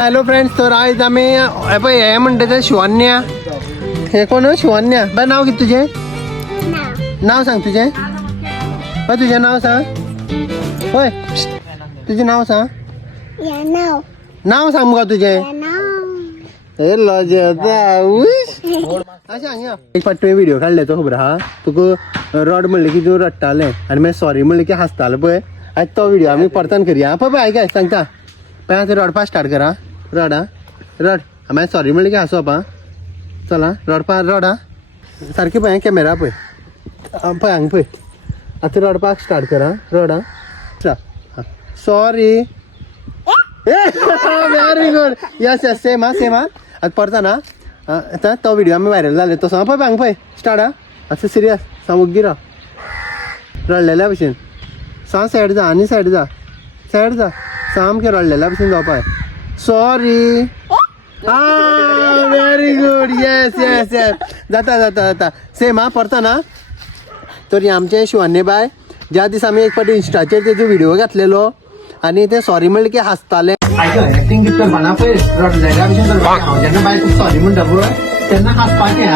Hello friends, तर आज आम्ही हे म्हणते ते शिवान्या. हे कोण शिवान्या? बरं नाव किती तुझे? नाव सांग तुझे. तुझे नाव सांग. होय तुझे नाव सांग. नाव सांग का तुझे? हे एक फाट तुवें व्हिडिओ काडले तो खबर आहा तुका रड म्हणले की तूं रडटालें आनी मागीर सॉरी म्हणले की हांसतालो पळय. आज तो व्हिडिओ आमी परतन करया. पळय पळय आयकाय सांगता पळय आतां रडपा स्टार्ट करा. रड आं रड मागीर सॉरी म्हणले की हांसप आं. चला रडपा रड आं सारकें पळय कॅमेरा पळय पळय हांगा पळय. आतां रडपाक स्टार्ट करा. रड आं sorry. Very good. Yes yes same ah same ah. आतां परता ना आतां तो व्हिडिओ आमी व्हायरल जाले तसो. पळय हांगा पळय स्टार्ट आं. आतां सिरियस साम ओग्गी राव. रडलेल्या भशेन सा सायड जा आनी सायड जा सायड जा सामकें रडलेल्या भशेन जावपा. Sorry. Very good. Yes yes yes जाता जाता जाता सेम आं. परता ना तर आमचे शिवान्य बाय ज्या दिसा आमी एक फावटी इंस्टाचेर तेजो व्हिडिओ घातलेलो आनी ते सॉरी म्हणले की हांसताले. एक्टींग कितें करपाना पळय रडलेल्या भशेन करपाचें. हांव जेन्ना बाय तुका सॉरी म्हणटा पळय तेन्ना हांसपाचें.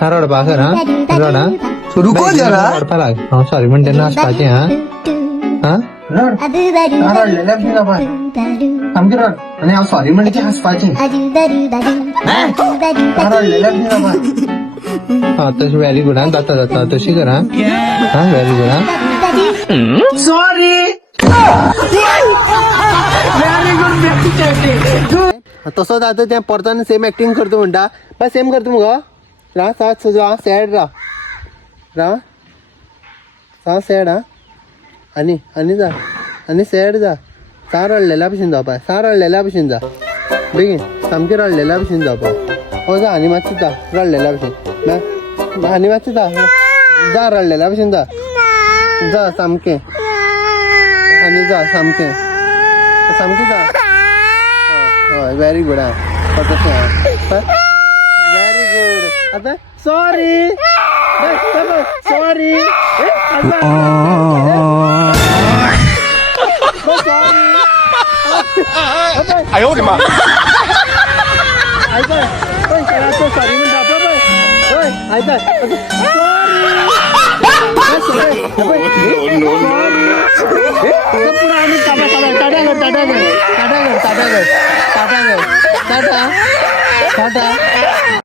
हां रडपा कर हां रड आं. रुको जरा रडपा लाग. हांव सॉरी म्हणटा तेन्ना हांसपाचें. हां रड रडलेल्या भशेन जावपा सामकें रड आनी हांव सॉरी म्हणलें की हांसपाचें. रडलेल्या भशेन जावपा. हां तशें व्हेरी गुड. हां जाता जाता तशी कर. हां व्हेरी गुड. हां सॉरी. तसो जाता तें परतन सेम एक्टींग करता म्हणटा बाय सेम करता मुगो. राव सात राव सॅड राव राव सा सॅड आं आनी आनी जा आनी सॅड जा. सा रडलेल्या भशेन जावपा. सा रडलेल्या भशेन जा बेगीन सामकें रडलेल्या भशेन जावपा. हो जा आनी मातशें जा रडलेल्या भशेन आनी मातशें जा जा रडलेल्या भशेन जा जा सामकें आनी जा सामकें सामकें जा. हय व्हेरी गुड. आं व्हेरी गुड. आतां सॉरी सॉरी. सॉरी म्हणटा पळय आयकाय पुढे आम्ही टाटा कर टाटा कर टाटा कर टाटा कर टाटा कर टाटा कर टाटा टाटा.